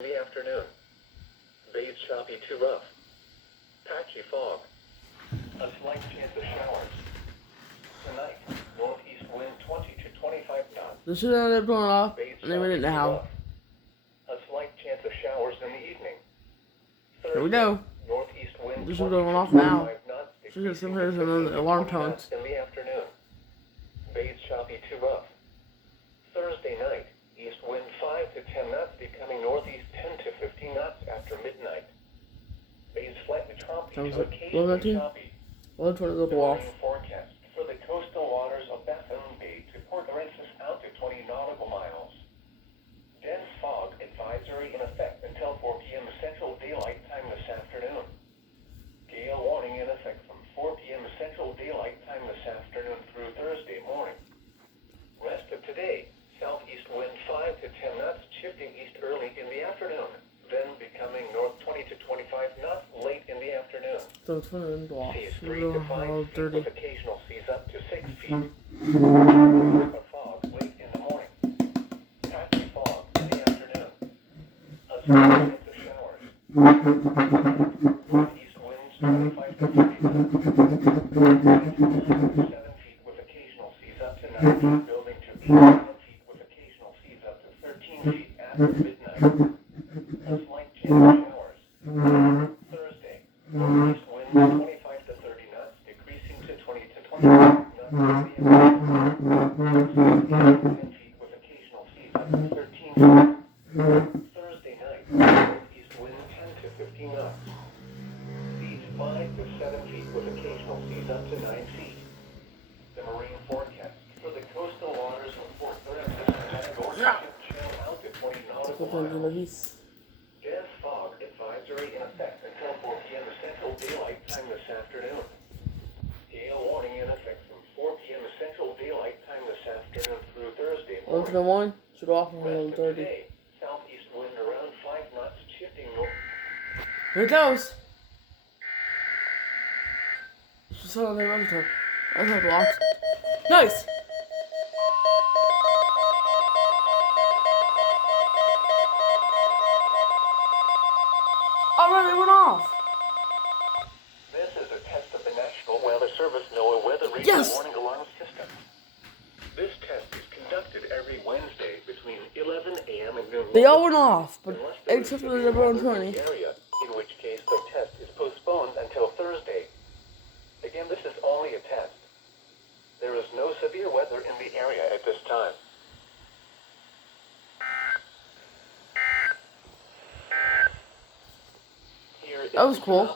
In the afternoon, bays choppy to rough, patchy fog, a slight chance of showers. Tonight, northeast wind 20 to 25 knots. This should end up going off, Bays and then we didn't know choppy to how. rough, a slight chance of showers in the evening. Here we go. Northeast wind This is 20 going to off now. 25 knots, Should get some decreasing to here and then 15 the to alarm 20 knots tones. in the afternoon. Bays choppy to rough. Thursday night, east wind 5 to 10 knots, becoming northeast 10 to 15 knots after midnight. Bays slightly choppy Sounds to like occasionally 11:19. choppy. Well, it's one of the The off. marine forecast for the coastal waters of Baffin Bay to Port Aransas out to 20 nautical miles. Dense fog advisory in effect until 4 p.m. Central Daylight Time this afternoon. Gale warning in effect from 4 p.m. Central Daylight Time this afternoon through Thursday morning. Rest of today, southeast wind 5 to 10 knots, shifting east early in the afternoon, then becoming north 20 to 25 knots late in the afternoon. So it's one of them off. Seas It's 3 to 5 all feet dirty. with occasional seas up to 6 feet. A fog late in the morning. Patchy fog in the afternoon. A slight chance of showers. Northeast winds 25 to 30 knots. 7 feet with occasional seas up to 9 feet, building to 11 feet with occasional seas up to 13 feet after midnight. A slight chance of showers. Thursday, northeast winds 25 to 30 knots, decreasing to 20 to 25 knots in the afternoon. 10 feet with occasional seas up to 13 feet. Thursday night, northeast wind 10 to 15 knots. Seas 5 to 7 feet with occasional seas up to 9 feet. The marine forecast for the coastal waters of Port Aransas and Matagorda chill out to 20 nautical miles. Dense fog advisory in effect until 4 p.m. Central Daylight Time this afternoon. Gale warning in effect from 4 p.m. Central Daylight Time this afternoon through Thursday morning. 11:01 should off on Rest of 11:30. today, southeast wind around 5 knots, shifting north. Here it goes. Just saw the register. That's not blocked. Nice. Alright, it went off. This is a test of the National Weather Service NOAA Weather Radio Yes. Warning Alarm System. This test is conducted every Wednesday between 11 a.m. and noon. They all went off, but Unless there is except for severe the weather in WR120. the area, in which case the test is postponed until Thursday. Again, this is only a test. There is no severe weather in the area at this time. Here is That was cool.